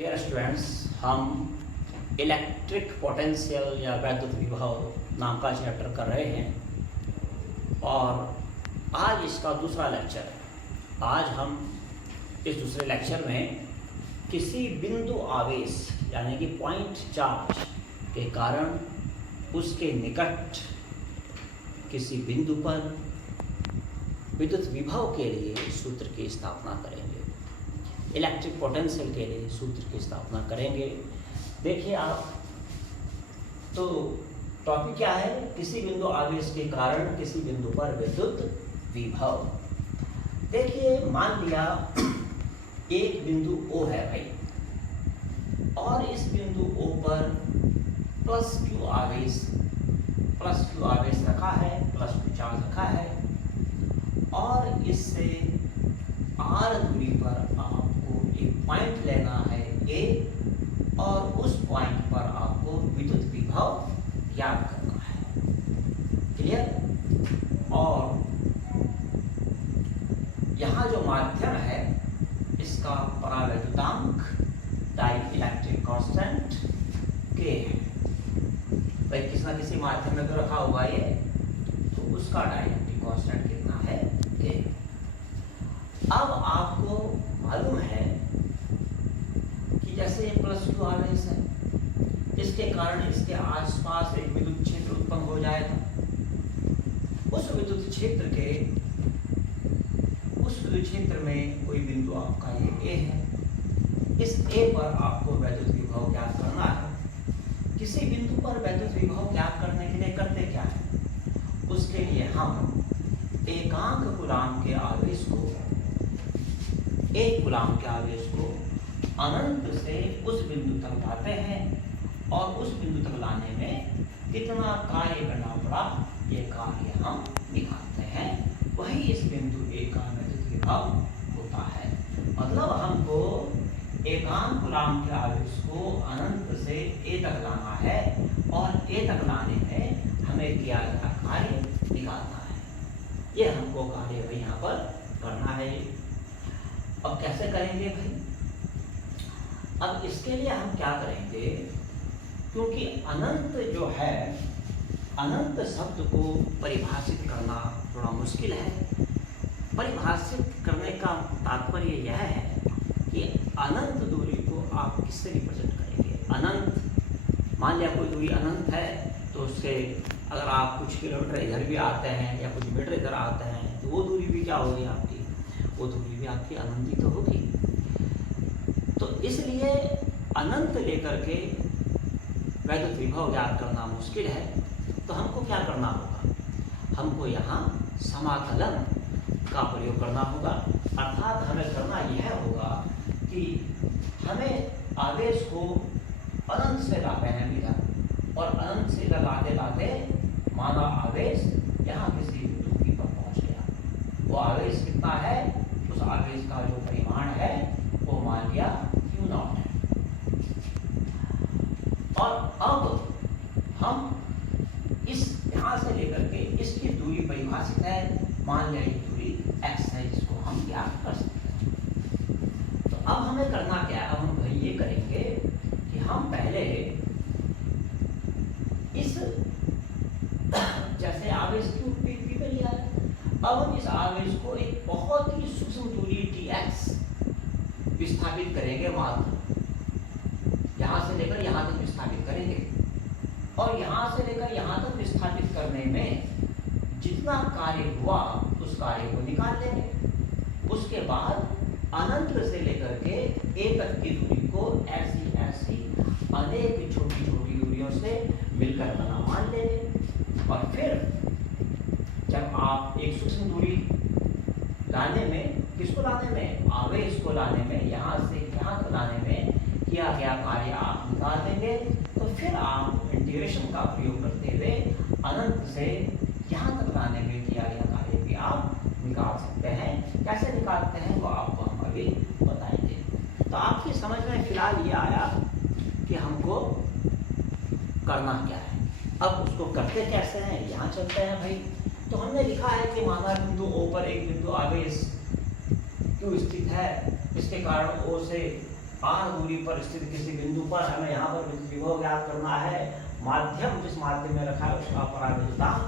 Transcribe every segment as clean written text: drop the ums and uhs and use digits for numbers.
Dear students, हम electric potential या वैद्युत विभव नाम का चैप्टर कर रहे हैं और आज इसका दूसरा लेक्चर है। आज हम इस दूसरे लेक्चर में किसी बिंदु आवेश यानी कि पॉइंट चार्ज के कारण उसके निकट किसी बिंदु पर विद्युत विभव के लिए सूत्र की स्थापना करेंगे। इलेक्ट्रिक पोटेंशियल के लिए सूत्र की स्थापना करेंगे। देखिए आप, तो टॉपिक क्या है? किसी बिंदु आवेश के कारण किसी बिंदु पर विद्युत विभव। देखिए, मान लिया एक बिंदु O है भाई, और इस बिंदु O पर प्लस Q आवेश रखा है, प्लस Q चार्ज रखा है, और इससे R दूरी पर आपको एक पॉइंट लेना है A, और उस पॉइंट पर आपको विद्युत विभव ज्ञात करना है। क्लियर? और यहाँ जो माध्यम है इसका परावैद्युतांक डाइइलेक्ट्रिक कांस्टेंट K है। भाई किसी न किसी माध्यम में तो रखा होगा ये, तो उसका डाइइलेक्ट्रिक कांस्टेंट कितना है? K। अब आपको मालूम है कि जैसे ये प्लस Q आवेश है, इसके कारण इसके आसपास एक विद्युत क्षेत्र उत्पन्न हो जाएगा। उस विद्युत क्षेत्र में कोई बिंदु आपका ये A है। इस A पर आपको वैद्युत विभव ज्ञात करना है। किसी बिंदु पर वैद्युत विभव ज्ञात करने के लिए करते क्या है? उसके लिए हम एकांक कूलाम के आवेश को, एक कूलाम के आवेश को अनंत से उस बिंदु तक लाते हैं, और उस बिंदु तक लाने में कितना कार्य करना पड़ा, ये कार्य हम निकालते हैं। वही इस बिंदु A का वैद्युत विभव होता है। मतलब हमको एकांक कूलाम के आवेश को अनंत से A तक लाना है, और A तक लाने में हमें किया गया कार्य निकालना है। ये हमको कार्य भाई यहाँ पर करना है। अब कैसे करेंगे भाई? अब इसके लिए हम क्या करेंगे, क्योंकि अनंत जो है, अनंत शब्द को परिभाषित करना थोड़ा मुश्किल है। परिभाषित करने का तात्पर्य यह है कि अनंत दूरी को आप किससे रिप्रेजेंट करेंगे। अनंत, मान लिया कोई दूरी अनंत है, तो उससे अगर आप कुछ किलोमीटर इधर भी आते हैं या कुछ मीटर इधर आते हैं, तो वो दूरी भी क्या होगी आपकी? वो दूरी भी आपकी अनंत ही तो होगी। तो इसलिए अनंत लेकर के वैद्युत विभव ज्ञात करना मुश्किल है। तो हमको क्या करना होगा? हमको यहाँ समाकलन का प्रयोग करना होगा। अर्थात हमें करना यह होगा कि हमें आवेश को अनंत से लाते हैं इधर, और अनंत से लाते लाते माना आवेश यहाँ किसी बिंदु पर पहुँच गया। वो आवेश कितना है? उस आवेश का जो परिमाण है वो मान लिया Q0 है। और अब हम इस यहाँ से लेकर के इसकी दूरी परिभाषित है, मान लिया ये दूरी x है, जिसको हम ज्ञात कर सकते हैं। तो अब हमें करना क्या है? अब हम भाई ये करेंगे कि हम पहले इस जैसे आवेश की P पे लिया है, अब हम इस आवेश को एक बहुत ही सूक्ष्म दूरी dx विस्थापित करेंगे। मात्र यहाँ से लेकर यहाँ तक विस्थापित करेंगे, और यहाँ से लेकर यहाँ तक विस्थापित करने में जितना कार्य हुआ उस कार्य को निकाल लेंगे। उसके बाद अनंत से लेकर के A तक की दूरी को ऐसी अनेक छोटी छोटी दूरियों से मिलकर बना मान लेंगे। और फिर जब आप एक सूक्ष्म दूरी लाने में, किसको लाने में? आवेश को लाने में, यहाँ से यहाँ तक लाने में किया गया कार्य आप निकाल देंगे, तो फिर आप इंटीग्रेशन का प्रयोग करते हुए अनंत से यहाँ तक लाने में किया गया कार्य भी आप निकाल सकते हैं। कैसे निकालते हैं वो आपको हम अभी बताएंगे। तो आपकी समझ में फिलहाल ये आया कि हमको करना क्या है। अब उसको करते कैसे हैं, यहाँ चलते हैं भाई। तो हमने लिखा है कि माना बिंदु O पर एक बिंदु आवेश Q स्थित है, इसके कारण O से r दूरी पर स्थित किसी बिंदु पर हमें यहाँ पर विद्युत विभव ज्ञात करना है। माध्यम जिस माध्यम में रखा है उसका पराविद्युतांक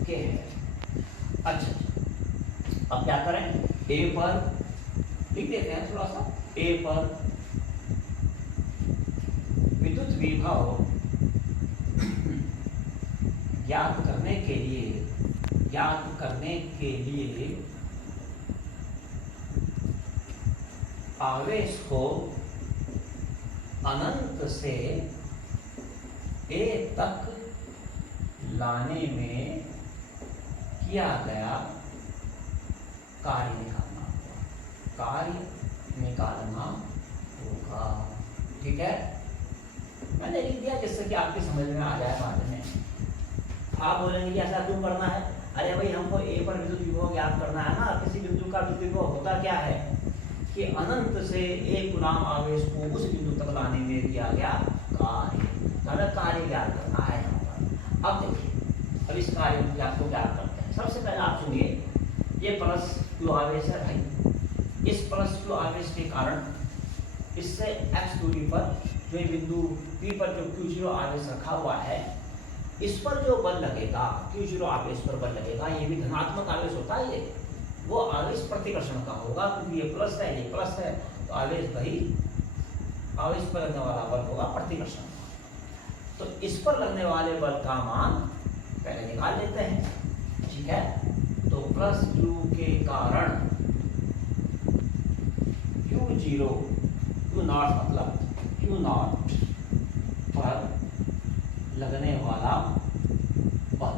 k है। अच्छा, अब क्या करें, a पर लिख देते हैं थोड़ा सा। a पर विद्युत विभव ज्ञात करने के लिए आवेश को अनंत से a तक लाने में किया गया कार्य निकालना होगा। ठीक है, मैंने लिख दिया जिससे कि आपकी समझ में आ जाए बाद में। आप बोलेंगे कि ऐसा क्यों करना है? अरे भाई, हमको a पर विद्युत विभव ज्ञात करना है ना। किसी बिंदु का विद्युत विभव होता क्या है कि अनंत से एक गुलाम आवेश को उस बिंदु तक लाने में किया गया कार्य ज्ञात करना है यहाँ पर। अब देखिए, अब इस कार्य को ज्ञात करते हैं। सबसे पहले आप सुनिए, ये प्लस क्यू आवेश है भाई। इस प्लस क्यू आवेश के कारण इससे x दूरी पर जो बिंदु P पर जो Q0 आवेश रखा हुआ है, इस पर जो बल लगेगा, Q0 आवेश पर बल लगेगा, ये भी धनात्मक आवेश होता है। ये वो आवेश प्रतिकर्षण का होगा, क्योंकि ये प्लस है, ये प्लस है, तो आवेश पर लगने वाला बल होगा प्रतिकर्षण का। तो इस पर लगने वाले बल का मान पहले निकाल लेते हैं। ठीक है, तो प्लस Q के कारण Q0 मतलब Q0 पर लगने वाला बल।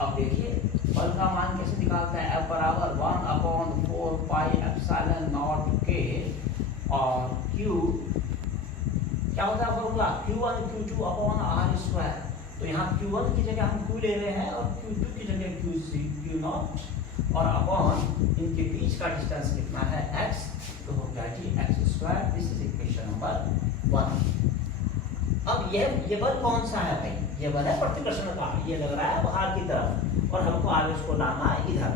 अब देखिए, बल का मान कैसे निकालते हैं। F बराबर 1/4 पाई एप्सिलॉन नॉट K और Q क्या होता है formula, Q1 Q2 upon R square. तो यहाँ Q1 की जगह हम Q ले रहे हैं और Q2 की जगह Q0 और अपॉन इनके बीच का डिस्टेंस कितना है x, तो हो गया जी x square. This is equation number 1। अब ये बल कौन सा है भाई? ये बल है प्रतिकर्षण का। ये लग रहा है बाहर की तरफ और हमको आवेश को लाना है इधर,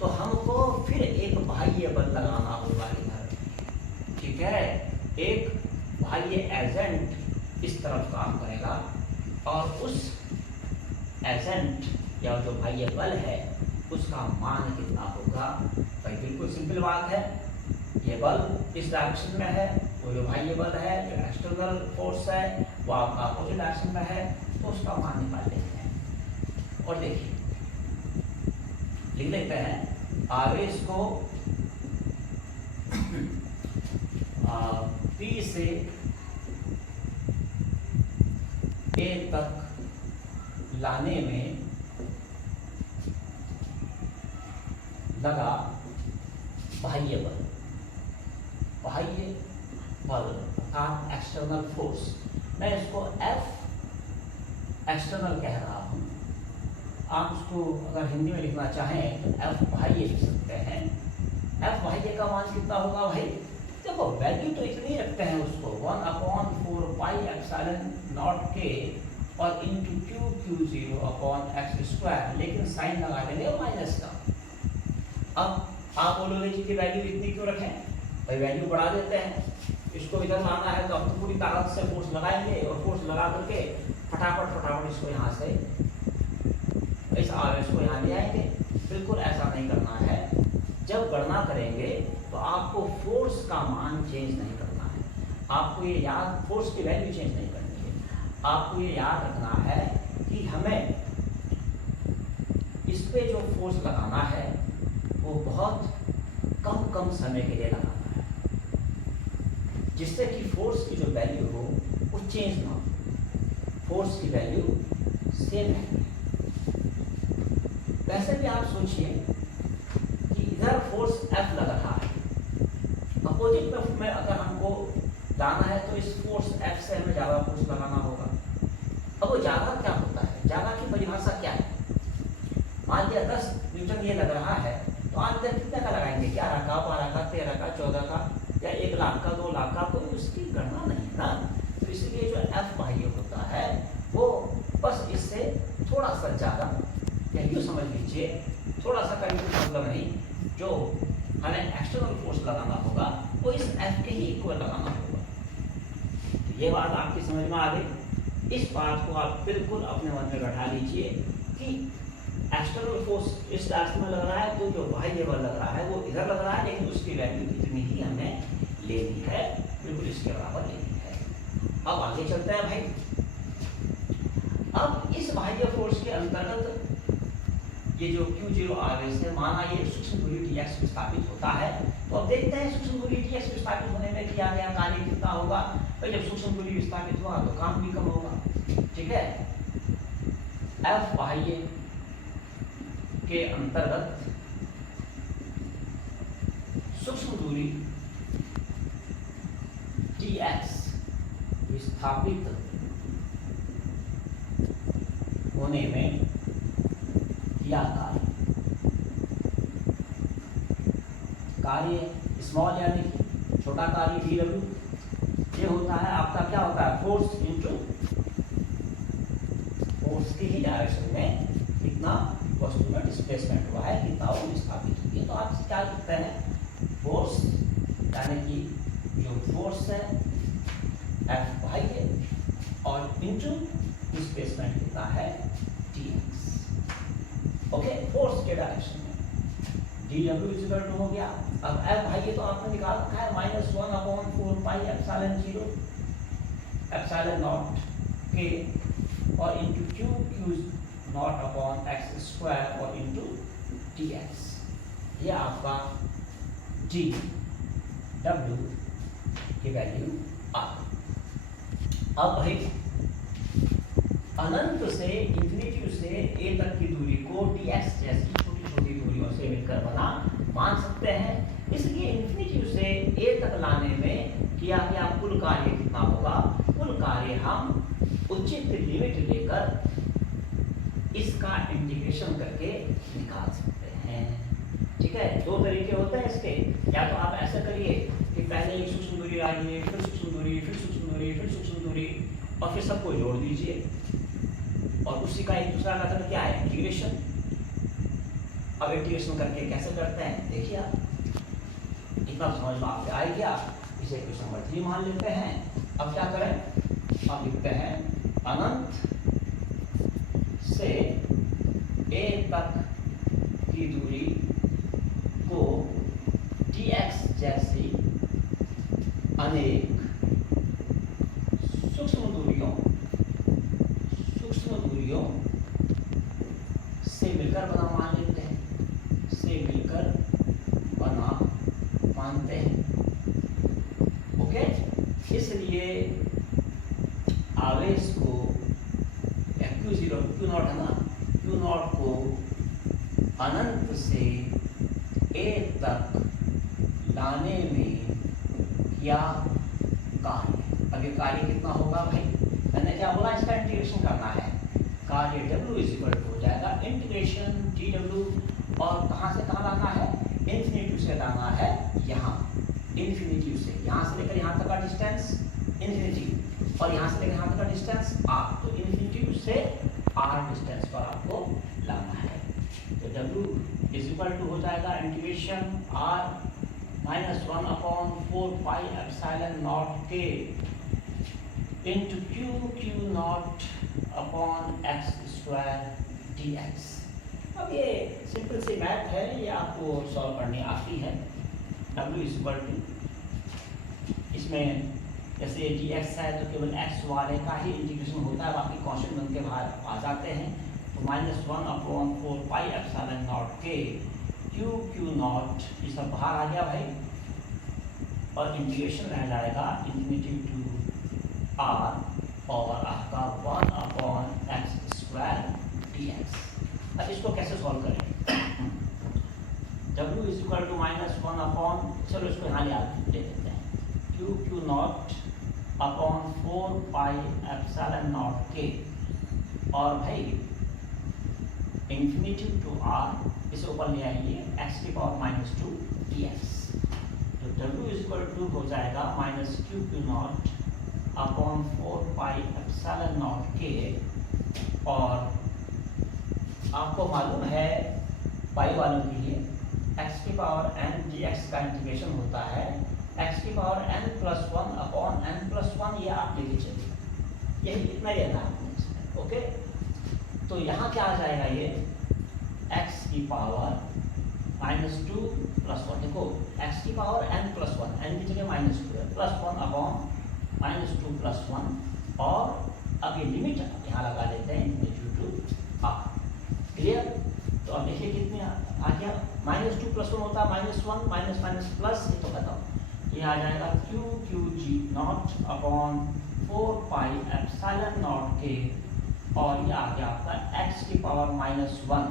तो हमको फिर एक बाह्य बल लगाना होगा इधर। ठीक है, एक बाह्य एजेंट इस तरफ काम करेगा और उस एजेंट या जो बाह्य बल है उसका मान कितना होगा भाई? बिल्कुल सिंपल बात है। ये बल इस डायरेक्शन में है, वो जो बाह्य बल है, जो एक्सटर्नल फोर्स है, वो आपका अपोजिट डायरेक्शन में है, तो उसका मान निकाल लेते हैं। और देखिए, लिख लेते हैं आवेश को P से A तक लाने में लगा बाह्य बल अर्थात एक्सटर्नल फोर्स। मैं इसको F एक्सटर्नल कह रहा हूँ। आप उसको अगर हिंदी में लिखना चाहें तो F बाह्य लिख सकते हैं। F बाह्य का मान कितना होगा भाई? देखो, वैल्यू तो इतनी रखते हैं उसको 1/4 पाई एप्सिलॉन नॉट K और into Q0 upon x square, लेकिन साइन लगा देंगे माइनस का। अब आप बोलोगे जी की वैल्यू इतनी क्यों रखें भाई? वैल्यू बढ़ा देते हैं। इसको इधर लाना है तो अब तो पूरी ताकत से फोर्स लगाएंगे और फोर्स लगा करके फटाफट इसको यहाँ से इस आवेश को यहाँ ले आएंगे। बिल्कुल ऐसा नहीं करना है। जब गणना करेंगे तो आपको फोर्स का मान चेंज नहीं करना है। आपको ये याद, फोर्स की वैल्यू चेंज नहीं करनी है। आपको ये याद रखना है कि हमें इस पे जो फोर्स लगाना है वो बहुत कम समय के लिए लगाना है, जिससे कि फोर्स की जो वैल्यू हो वो चेंज ना हो, फोर्स की वैल्यू सेम है। वैसे भी आप सोचिए कि इधर फोर्स F लग रहा है, अपोजिट में अगर हमको जाना है तो इस फोर्स F से हमें ज़्यादा फोर्स लगाना होगा। अब वो ज़्यादा क्या होता है? ज़्यादा की परिभाषा क्या है? मान लिया 10 न्यूटन ये लग रहा है, तो आज तक कितने का लगाएंगे? 11 का, 12 का, 13 का, 14 का या 1 लाख का, 2 लाख का? कोई उसकी गणना नहीं है ना। तो इसलिए जो F बाह्य होता है वो बस इससे थोड़ा सा ज़्यादा, या यूँ समझ लीजिए थोड़ा सा का मतलब नहीं, जो हमें एक्सटर्नल फोर्स लगाना होगा वो इस F के ही इक्वल लगाना होगा। ये बात आपकी समझ में आ गई। इस बात को आप बिल्कुल अपने मन में बैठा लीजिए कि एक्सटर्नल फोर्स इस डायरेक्शन में लग रहा है, तो जो बाह्य बल लग रहा है वो इधर लग रहा है, लेकिन उसकी वैल्यू इतनी ही हमें लेनी है, बिल्कुल इसके बराबर लेनी है। अब आगे चलते हैं भाई। अब इस बाह्य फोर्स के अंतर्गत ये जो Q0 आवेश है, माना ये सूक्ष्म दूरी dx विस्थापित होता है, तो अब देखते हैं सूक्ष्म दूरी dx विस्थापित होने में किया गया कार्य कितना होगा। भाई जब सूक्ष्म दूरी विस्थापित होगा तो काम भी कम होगा, ठीक है। F बाह्य के अंतर्गत सूक्ष्म दूरी dx विस्थापित होने में किया कार्य स्मॉल यानी कि छोटा कार्य dw, ये होता है आपका क्या होता है, फोर्स इनटू फोर्स की ही डायरेक्शन में कितना वस्तु में डिस्प्लेसमेंट हुआ है, कितना वो विस्थापित हुई है। तो आप क्या लिखते हैं, फोर्स यानी कि जो फोर्स है F बाह्य और इनटू डिस्प्लेसमेंट कितना है dx, ओके। फोर्स के डायरेक्शन में dw इक्वल टू हो गया। अब F बाह्य तो आपने निकाल रखा है -1/4 pi epsilon 0 epsilon not k और into q not upon x square और इनटू dx, ये आपका dw की वैल्यू आ गई। अब भाई अनंत से इंफिनिटी से a तक की दूरी को dx जैसी छोटी छोटी दूरियों से मिलकर बना मान सकते हैं। इसलिए इंफिनिटी से a तक लाने में किया गया कुल कार्य कितना होगा, कुल कार्य हम उचित लिमिट लेकर इसका इंटीग्रेशन करके निकाल सकते हैं, ठीक है। दो तरीके होते हैं इसके, या तो आप ऐसा करिए कि पहले एक सूक्ष्म दूरी आइए, फिर सूक्ष्म दूरी, फिर सूक्ष्म दूरी, फिर सूक्ष्म दूरी, और फिर सबको जोड़ दीजिए, और उसी का एक दूसरा मेथड क्या है, इंटीग्रेशन। अब इंटीग्रेशन करके कैसे करते हैं देखिए आप, इतना समझ में आपको आ गया। इसे क्वेश्चन नंबर 3 मान लेते हैं। अब क्या करें, अब लिखते हैं अनंत से a तक की दूरी को dx जैसी अनेक सूक्ष्म दूरियों से मिलकर बना मान लेते हैं, से मिलकर बना मानते हैं, ओके। इसलिए आवेश को Q0 Q0 है ना, Q0 को अनंत से a तक लाने में क्या कार्य, अब ये कार्य कितना होगा भाई, मैंने क्या बोला, इसका इंटीग्रेशन करना है। कार्य W इक्वल टू हो जाएगा इंटीग्रेशन dw, और कहाँ से कहाँ लाना है, इन्फिनिटी से लाना है, यहाँ इन्फिनिटी से, यहाँ से लेकर यहाँ तक का डिस्टेंस इन्फिनिटी, और यहाँ से लेकर यहाँ तक का डिस्टेंस r, तो इन्फिनिटी से r डिस्टेंस पर आपको लाना है। तो W इक्वल टू हो जाएगा integration r -1/4 pi epsilon not k into q not upon x square dx। अब ये सिंपल सी मैथ है, ये आपको सॉल्व करनी आती है। W इक्वल टू, इसमें जैसे dx है तो केवल x वाले का ही इंटीग्रेशन होता है, बाकी कॉन्स्टेंट बन के बाहर आ जाते हैं। तो -1/4 पाई epsilon not k q not, ये सब बाहर आ गया भाई, और इंटीग्रेशन रह जाएगा इन्फिनिटी टू r और आपका 1/x स्क्वायर dx। अब इसको कैसे सॉल्व करें, W इक्वल टू -1 अपॉन, चलो इसको यहाँ ले लेते हैं, q not upon 4 pi epsilon not k, और भाई इंफिनिटी टू r, इसे ऊपर ले आइए x⁻² dx। तो W इक्वल टू हो जाएगा -q not upon 4 pi epsilon not k, और आपको मालूम है पाई वालों के लिए x⁻n dx का इंटीग्रेशन होता है एक्स की power n plus 1 upon n plus 1, ये आप लेके चलिए, यही इतना ही रहना है इसमें। ओके, तो यहाँ क्या आ जाएगा, ये x की पावर -2 प्लस 1, देखो x की पावर n प्लस 1, n की जगह -2 है, प्लस 1 अपॉन -2 प्लस 1, और अब ये लिमिट यहाँ लगा देते हैं ड्यू टू r। क्लियर? तो अब देखिए कितने आ गया, -2 प्लस 1 होता है -1, माइनस माइनस प्लस, ये तो बताओ, ये आ जाएगा QQG not upon 4 pi epsilon naught के, और ये आ गया आपका x की पावर -1,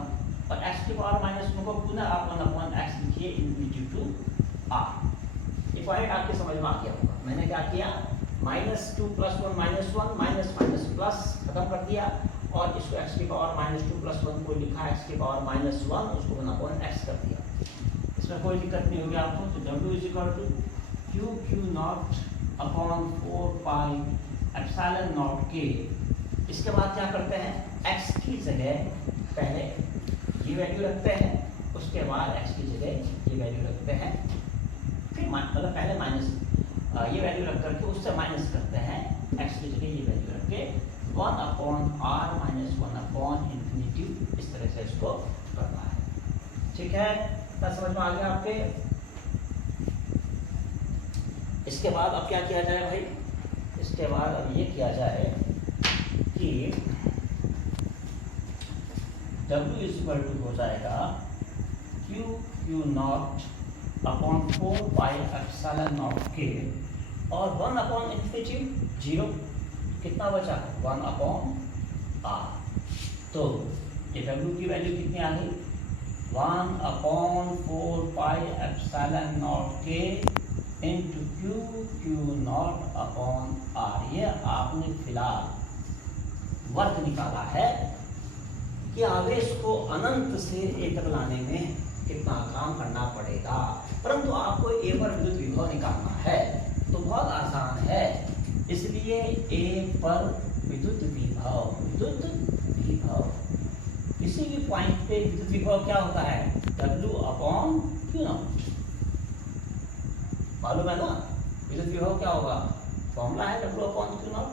और x की पावर -1 को पुनः आप 1 अपॉन x लिखिए ड्यू टू r। ये पॉइंट आपके समझ में आ गया होगा। मैंने क्या किया, -2 प्लस 1 -1, माइनस माइनस प्लस खत्म कर दिया, और इसको x की पावर -2 प्लस 1 को लिखा x की पावर -1, उसको 1 अपॉन x कर दिया। इसमें कोई दिक्कत नहीं होगी आपको। तो W is equal to QQ naught upon 4 pi epsilon naught के। इसके बाद क्या करते हैं, x की जगह पहले ये वैल्यू रखते हैं, उसके बाद x की जगह ये वैल्यू रखते हैं, फिर मतलब पहले माइनस ये वैल्यू रख करके उससे माइनस करते हैं, x की जगह ये वैल्यू रख के 1 upon r minus 1 upon infinity, इस तरह से इसको करना है। ठीक है, क्या समझ में आ गया आपके? इसके बाद अब क्या किया जाए भाई, इसके बाद अब ये किया जाए कि W इज इक्वल टू हो जाएगा QQ naught upon 4 pi epsilon naught के, और 1 अपॉन इन्फिनिटी 0, कितना बचा, 1 अपॉन r। तो ये W की वैल्यू कितनी आ गई, 1 अपॉन 4 पाई एप्सिलॉन नॉट के into QQ naught upon r। ये आपने फिलहाल वर्क निकाला है कि आवेश को अनंत से a तक लाने में कितना काम करना पड़ेगा, परंतु आपको a पर विद्युत विभव निकालना है तो बहुत आसान है। इसलिए a पर विद्युत विभव, किसी भी पॉइंट पे विद्युत विभव क्या होता है, W अपॉन Q नॉट। मालूम है ना विद्युत विभव क्या होगा, फॉर्मूला है W अपॉन Q नॉट,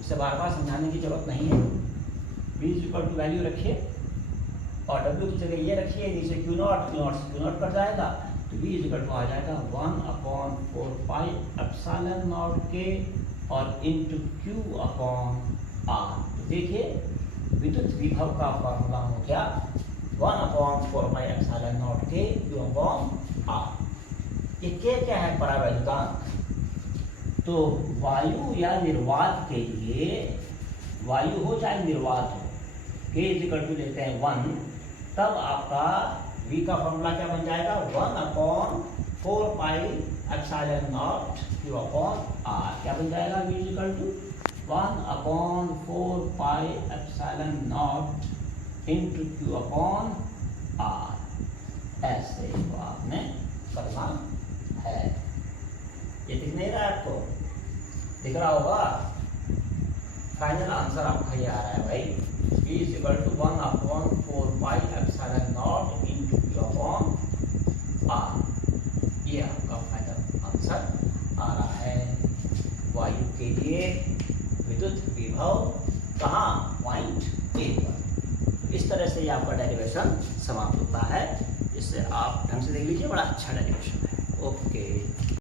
इसे बार बार समझाने की जरूरत नहीं है। V is equal to value रखिए और W की जगह ये रखिए, नीचे Q नॉट से Q नॉट कट जाएगा, तो V इज इक्वल टू आ जाएगा 1 अपॉन 4 पाई एप्सिलॉन नॉट के और इंटू Q अपॉन R। तो देखिए विद्युत विभव का फॉर्मूला हो गया 1 अपॉन 4 पाई एप्सिलॉन नॉट के Q अपॉन R। ये क्या है, परावैद्युतांक। तो वायु या निर्वात के लिए, वायु हो चाहे निर्वात हो, K इज इक्वल टू लेते हैं 1, तब आपका V का फॉर्मूला क्या बन जाएगा, 1 upon 4 pi epsilon naught Q upon R। क्या बन जाएगा, V is equal to 1 upon 4 pi epsilon naught into Q upon R। ऐसे तो आपने करना है। ये दिख नहीं रहा है आपको, दिख रहा होगा। फाइनल आंसर आपका ये आ रहा है भाई, V is equal to 1 upon 4 pi epsilon naught into Q upon R। ये आपका फाइनल आंसर आ रहा है वायु के लिए विद्युत विभव कहाँ, पॉइंट A पर। इस तरह से ये आपका डेरिवेशन समाप्त होता है। इससे आप ढंग से देख लीजिए, बड़ा अच्छा डेरिवेशन है। ओके।